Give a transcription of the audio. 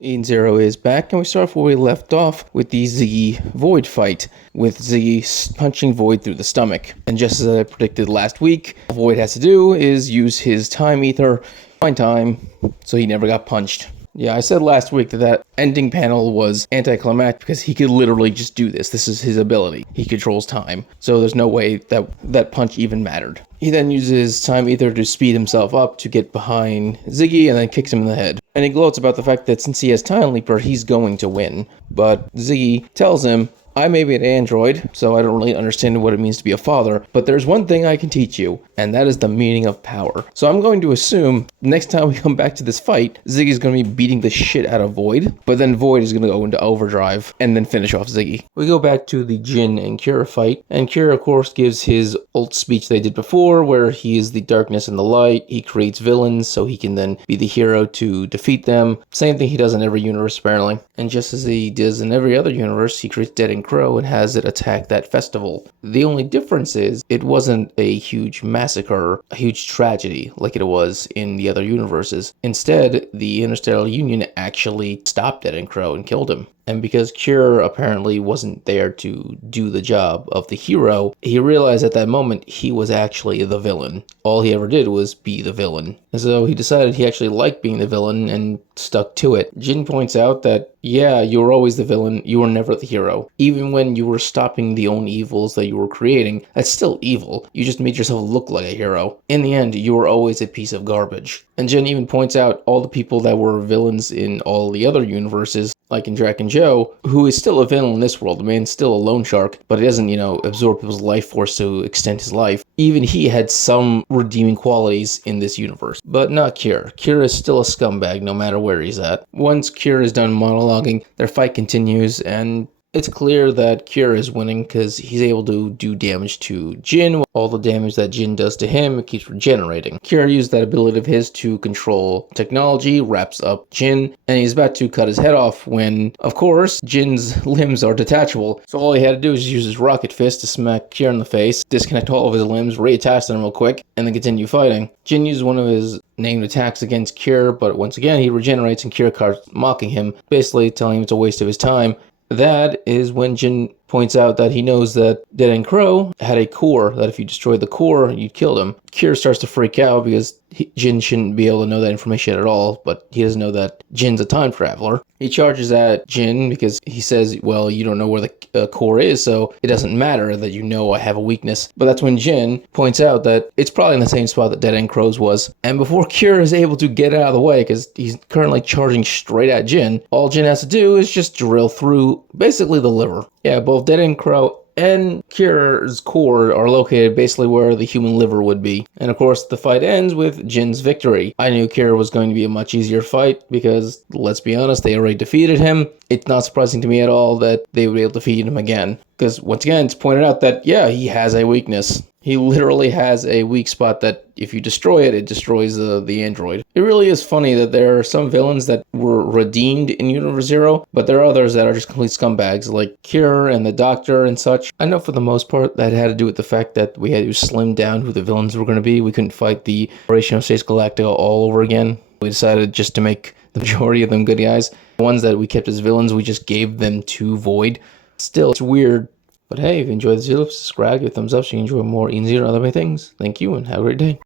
Eden Zero is back, and we start off where we left off with the Ziggy Void fight, with Ziggy punching Void through the stomach. And just as I predicted last week, all Void has to do is use his time ether, find time, so he never got punched. Yeah, I said last week that that ending panel was anticlimactic because he could literally just do this. This is his ability. He controls time, so there's no way that that punch even mattered. He then uses time ether to speed himself up to get behind Ziggy and then kicks him in the head. And he gloats about the fact that since he has Time Leaper, he's going to win. But Ziggy tells him, I may be an android, so I don't really understand what it means to be a father, but there's one thing I can teach you, and that is the meaning of power. So I'm going to assume next time we come back to this fight, Ziggy's going to be beating the shit out of Void, but then Void is going to go into overdrive and then finish off Ziggy. We go back to the Jinn and Kira fight, and Kira of course gives his old speech they did before, where he is the darkness and the light. He creates villains so he can then be the hero to defeat them. Same thing he does in every universe apparently. And just as he does in every other universe, he creates Dead and Crow and has it attack that festival. The only difference is it wasn't a huge massacre, a huge tragedy like it was in the other universes. Instead, the Interstellar Union actually stopped Dead and Crow and killed him. And because Cure apparently wasn't there to do the job of the hero, he realized at that moment he was actually the villain. All he ever did was be the villain. And so he decided he actually liked being the villain and stuck to it. Jinn points out that, yeah, you were always the villain, you were never the hero. Even when you were stopping the own evils that you were creating, that's still evil. You just made yourself look like a hero. In the end, you were always a piece of garbage. And Jinn even points out all the people that were villains in all the other universes, like in Drac and Joe, who is still a villain in this world. The man's still a loan shark, but he doesn't, absorb people's life force to extend his life. Even he had some redeeming qualities in this universe. But not Cure. Cure is still a scumbag no matter where he's at. Once Cure is done monologuing, their fight continues, and it's clear that Cure is winning because he's able to do damage to Jinn. All the damage that Jinn does to him, it keeps regenerating. Cure used that ability of his to control technology, wraps up Jinn, and he's about to cut his head off when, of course, Jinn's limbs are detachable. So all he had to do is use his rocket fist to smack Cure in the face, disconnect all of his limbs, reattach them real quick, and then continue fighting. Jinn uses one of his named attacks against Cure, but once again he regenerates and Cure starts mocking him, basically telling him it's a waste of his time. That is when Jinn points out that he knows that Dead and Crow had a core, that if you destroyed the core, you'd kill him. Cure starts to freak out because Jinn shouldn't be able to know that information at all, but he doesn't know that Jinn's a time traveler. He charges at Jinn because he says, well, you don't know where the core is, so it doesn't matter that you know I have a weakness. But that's when Jinn points out that it's probably in the same spot that Dead End Crow's was. And before Cure is able to get out of the way, because he's currently charging straight at Jinn, all Jinn has to do is just drill through basically the liver. Yeah, both Dead End Crow and Cure's core are located basically where the human liver would be. And of course, the fight ends with Jinn's victory. I knew Cure was going to be a much easier fight because, let's be honest, they already defeated him. It's not surprising to me at all that they would be able to defeat him again. Because, once again, it's pointed out that, yeah, he has a weakness. He literally has a weak spot that if you destroy it, it destroys the android. It really is funny that there are some villains that were redeemed in Universe Zero, but there are others that are just complete scumbags, like Cure and the Doctor and such. I know for the most part that had to do with the fact that we had to slim down who the villains were going to be. We couldn't fight the Operation of Space Galactica all over again. We decided just to make the majority of them good guys. The ones that we kept as villains, we just gave them to Void. Still, it's weird. But hey, if you enjoyed this video, subscribe, give a thumbs up so you enjoy more Eden Zero and other things. Thank you and have a great day.